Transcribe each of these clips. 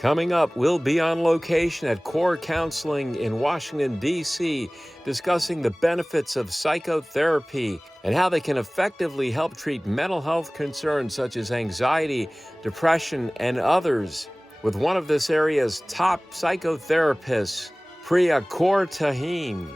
Coming up, we'll be on location at Kaur Counseling in Washington, D.C., discussing the benefits of psychotherapy and how they can effectively help treat mental health concerns such as anxiety, depression, and others, with one of this area's top psychotherapists, Priya Tahim.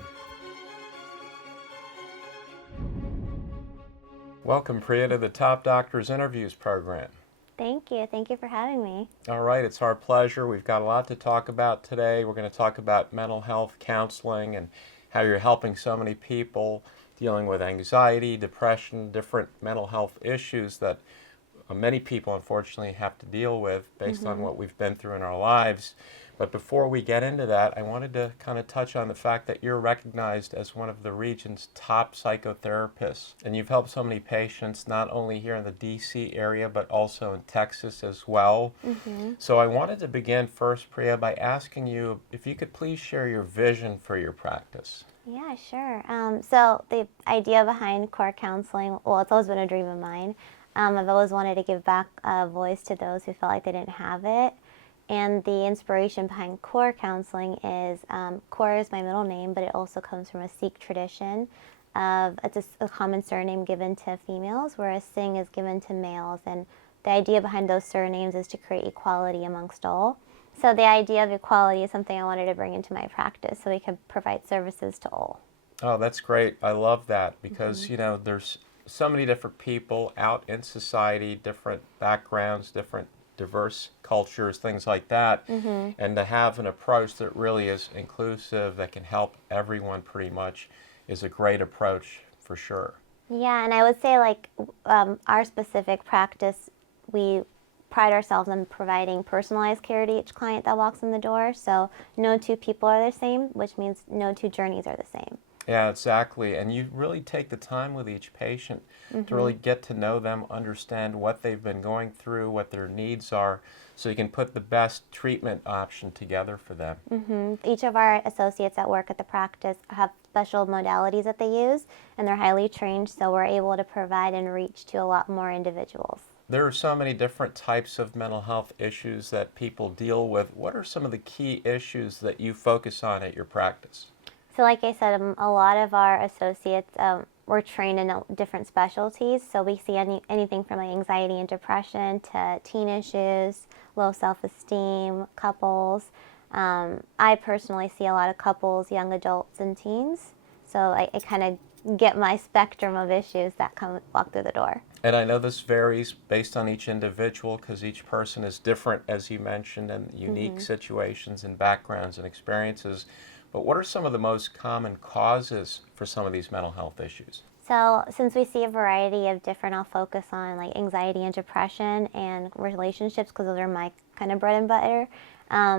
Welcome, Priya, to the Top Doctors Interviews program. Thank you. Thank you for having me. All right, it's our pleasure. We've got a lot to talk about today. We're going to talk about mental health counseling and how you're helping so many people dealing with anxiety, depression, different mental health issues that many people unfortunately have to deal with based on what we've been through in our lives. But before we get into that, I wanted to kind of touch on the fact that you're recognized as one of the region's top psychotherapists. And you've helped so many patients, not only here in the DC area, but also in Texas as well. So I wanted to begin first, Priya, by asking you if you could please share your vision for your practice. Yeah, sure. So the idea behind Kaur Counseling, well, it's always been a dream of mine. I've always wanted to give back a voice to those who felt like they didn't have it. And the inspiration behind Kaur Counseling is, Kaur is my middle name, but it also comes from a Sikh tradition of, it's a common surname given to females, whereas Singh is given to males. And the idea behind those surnames is to create equality amongst all. So the idea of equality is something I wanted to bring into my practice so we can provide services to all. Oh, that's great. I love that because, you know, there's so many different people out in society, different backgrounds, different diverse cultures, things like that, and to have an approach that really is inclusive, that can help everyone pretty much, is a great approach for sure. Yeah, and I would say like our specific practice, we pride ourselves on providing personalized care to each client that walks in the door. So no two people are the same, which means no two journeys are the same. Yeah, exactly. And you really take the time with each patient to really get to know them, understand what they've been going through, what their needs are, so you can put the best treatment option together for them. Each of our associates that work at the practice have special modalities that they use, and they're highly trained, so we're able to provide and reach to a lot more individuals. There are so many different types of mental health issues that people deal with. What are some of the key issues that you focus on at your practice? So like I said, a lot of our associates were trained in different specialties. So we see anything from like anxiety and depression to teen issues, low self-esteem, couples. I personally see a lot of couples, young adults, and teens. So I kind of get my spectrum of issues that walk through the door. And I know this varies based on each individual because each person is different, as you mentioned, and unique situations and backgrounds and experiences. But what are some of the most common causes for some of these mental health issues? So since we see a variety of different, I'll focus on like anxiety and depression and relationships because those are my kind of bread and butter.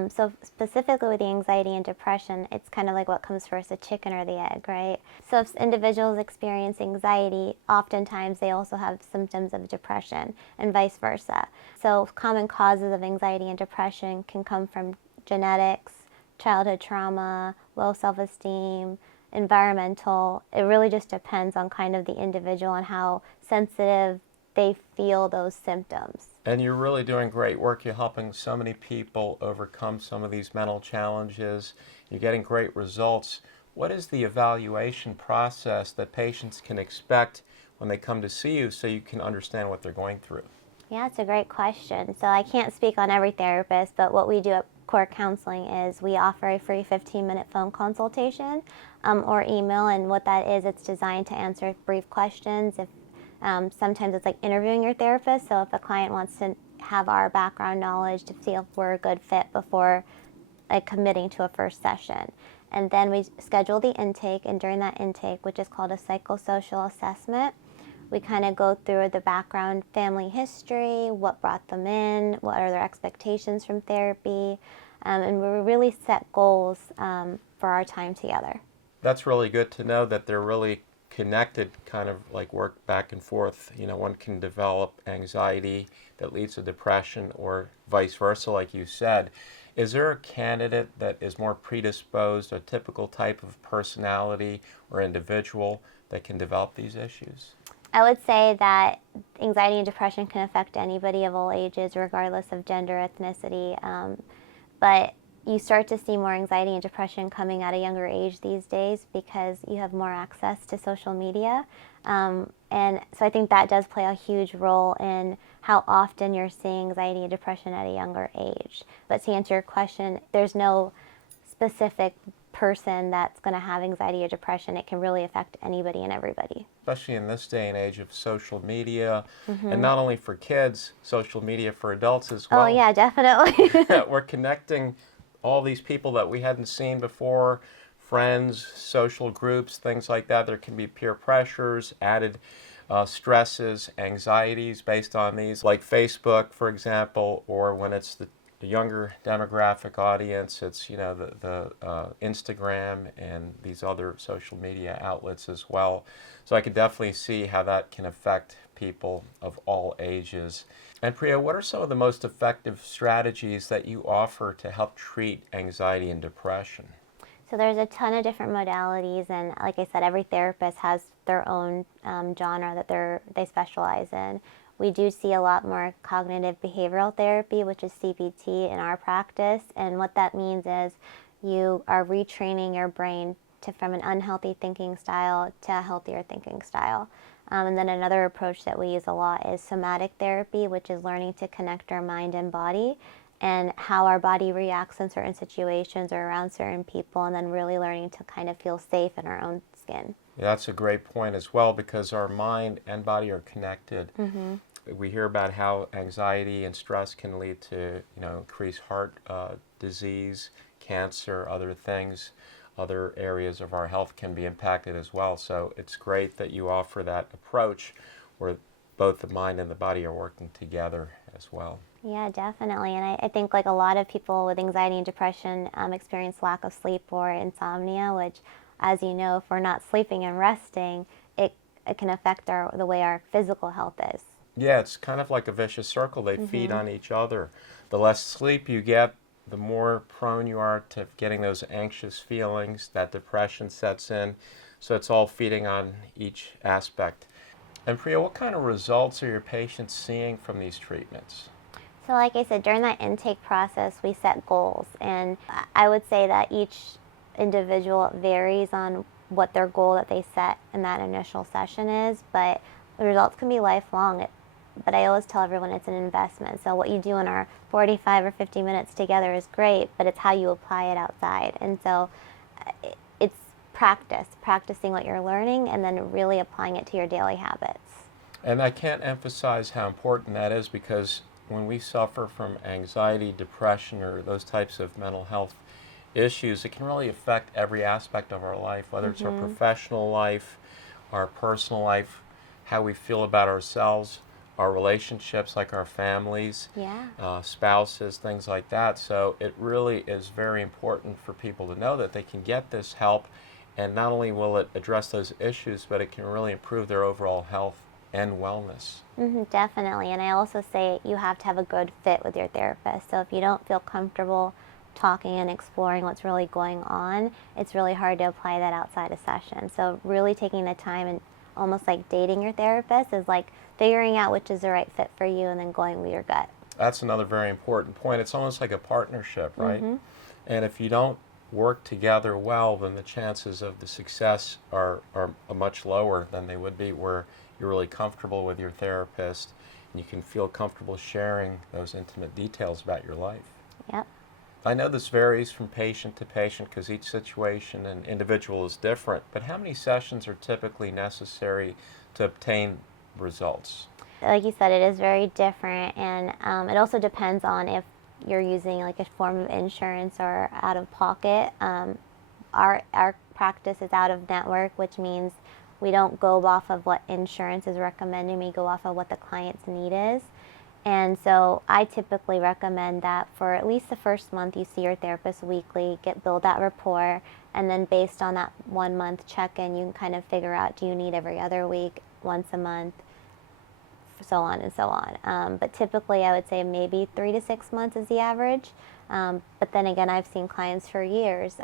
So specifically with the anxiety and depression, it's kind of like what comes first, the chicken or the egg, right? So if individuals experience anxiety, oftentimes they also have symptoms of depression and vice versa. So common causes of anxiety and depression can come from genetics, childhood trauma, low self-esteem, environmental. It really just depends on kind of the individual and how sensitive they feel those symptoms. And you're really doing great work. You're helping so many people overcome some of these mental challenges. You're getting great results. What is the evaluation process that patients can expect when they come to see you so you can understand what they're going through? Yeah, it's a great question. So I can't speak on every therapist, but what we do at Kaur Counseling is we offer a free 15-minute phone consultation or email, and what that is, it's designed to answer brief questions. If sometimes it's like interviewing your therapist, so if a client wants to have our background knowledge to see if we're a good fit before like committing to a first session. And then we schedule the intake, and during that intake, which is called a psychosocial assessment, we kind of go through the background family history, what brought them in, what are their expectations from therapy, and we really set goals for our time together. That's really good to know that they're really connected, kind of like work back and forth. You know, one can develop anxiety that leads to depression or vice versa, like you said. Is there a candidate that is more predisposed, a typical type of personality or individual that can develop these issues? I would say that anxiety and depression can affect anybody of all ages, regardless of gender, ethnicity. But you start to see more anxiety and depression coming at a younger age these days because you have more access to social media. And so I think that does play a huge role in how often you're seeing anxiety and depression at a younger age. But to answer your question, there's no specific person that's going to have anxiety or depression. It can really affect anybody and everybody. Especially in this day and age of social media, and not only for kids, social media for adults as well. Oh, yeah, definitely. We're connecting all these people that we hadn't seen before, friends, social groups, things like that. There can be peer pressures, added stresses, anxieties based on these, like Facebook, for example, or when it's the younger demographic audience, it's the Instagram and these other social media outlets as well. So I could definitely see how that can affect people of all ages. And Priya, what are some of the most effective strategies that you offer to help treat anxiety and depression? So there's a ton of different modalities, and like I said, every therapist has their own genre that they specialize in. We do see a lot more cognitive behavioral therapy, which is CBT, in our practice, and what that means is you are retraining your brain from an unhealthy thinking style to a healthier thinking style. And then another approach that we use a lot is somatic therapy, which is learning to connect our mind and body and how our body reacts in certain situations or around certain people, and then really learning to kind of feel safe in our own skin. Yeah, that's a great point as well, because our mind and body are connected. We hear about how anxiety and stress can lead to increased heart disease, cancer, other things. Other areas of our health can be impacted as well. So it's great that you offer that approach where both the mind and the body are working together as well. Yeah, definitely. And I think like a lot of people with anxiety and depression experience lack of sleep or insomnia, which, as you know, if we're not sleeping and resting, it can affect the way our physical health is. Yeah, it's kind of like a vicious circle. They feed on each other. The less sleep you get, the more prone you are to getting those anxious feelings, that depression sets in. So it's all feeding on each aspect. And Priya, what kind of results are your patients seeing from these treatments? So like I said, during that intake process, we set goals. And I would say that each individual varies on what their goal that they set in that initial session is, but the results can be lifelong. But I always tell everyone it's an investment. So what you do in our 45 or 50 minutes together is great, but it's how you apply it outside. And so it's practicing what you're learning and then really applying it to your daily habits. And I can't emphasize how important that is, because when we suffer from anxiety, depression, or those types of mental health issues, it can really affect every aspect of our life, whether it's our professional life, our personal life, how we feel about ourselves, our relationships, like our families, spouses, things like that. So it really is very important for people to know that they can get this help, and not only will it address those issues, but it can really improve their overall health and wellness. Definitely. And I also say you have to have a good fit with your therapist. So if you don't feel comfortable talking and exploring what's really going on, it's really hard to apply that outside a session. So really taking the time and almost like dating your therapist is like figuring out which is the right fit for you and then going with your gut. That's another very important point. It's almost like a partnership, right? And if you don't work together well, then the chances of the success are much lower than they would be where you're really comfortable with your therapist and you can feel comfortable sharing those intimate details about your life. Yep. I know this varies from patient to patient because each situation and individual is different, but how many sessions are typically necessary to obtain results? Like you said, it is very different, and it also depends on if you're using like a form of insurance or out of pocket. Our practice is out of network, which means we don't go off of what insurance is recommending, we go off of what the client's need is. And so I typically recommend that for at least the first month you see your therapist weekly, build that rapport, and then based on that 1 month check-in, you can kind of figure out, do you need every other week, once a month, so on and so on. But typically I would say maybe 3 to 6 months is the average. But then again, I've seen clients for years.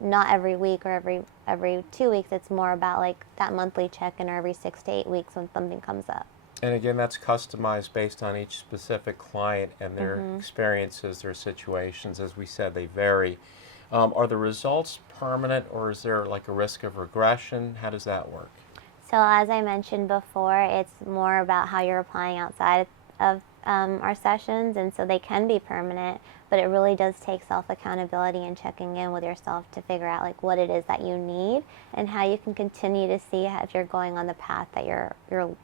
not every week or every 2 weeks. It's more about like that monthly check-in or every 6 to 8 weeks when something comes up. And again, that's customized based on each specific client and their experiences, their situations. As we said, they vary. Are the results permanent, or is there like a risk of regression? How does that work? So as I mentioned before, it's more about how you're applying outside of our sessions, and so they can be permanent, but it really does take self-accountability and checking in with yourself to figure out like what it is that you need and how you can continue to see if you're going on the path that you're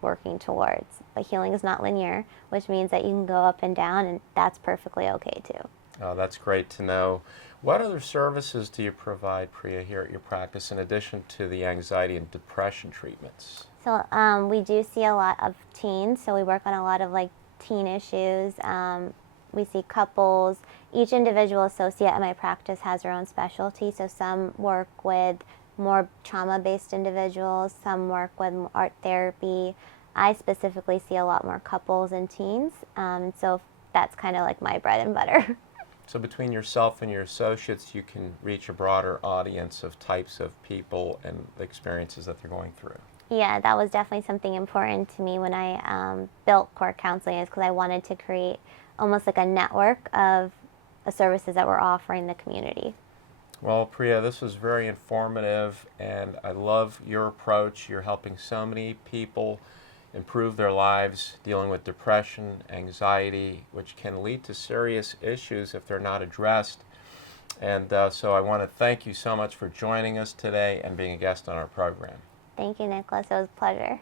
working towards. But healing is not linear, which means that you can go up and down, and that's perfectly okay too. Oh, that's great to know. What other services do you provide, Priya, here at your practice in addition to the anxiety and depression treatments? So we do see a lot of teens, so we work on a lot of like teen issues. We see couples. Each individual associate at my practice has their own specialty, so some work with more trauma-based individuals, some work with art therapy. I specifically see a lot more couples and teens, so that's kind of like my bread and butter. So between yourself and your associates, you can reach a broader audience of types of people and the experiences that they're going through. Yeah, that was definitely something important to me when I built Kaur Counseling, is because I wanted to create almost like a network of the services that we're offering the community. Well, Priya, this was very informative, and I love your approach. You're helping so many people improve their lives dealing with depression, anxiety, which can lead to serious issues if they're not addressed. And so I want to thank you so much for joining us today and being a guest on our program. Thank you, Nicholas. It was a pleasure.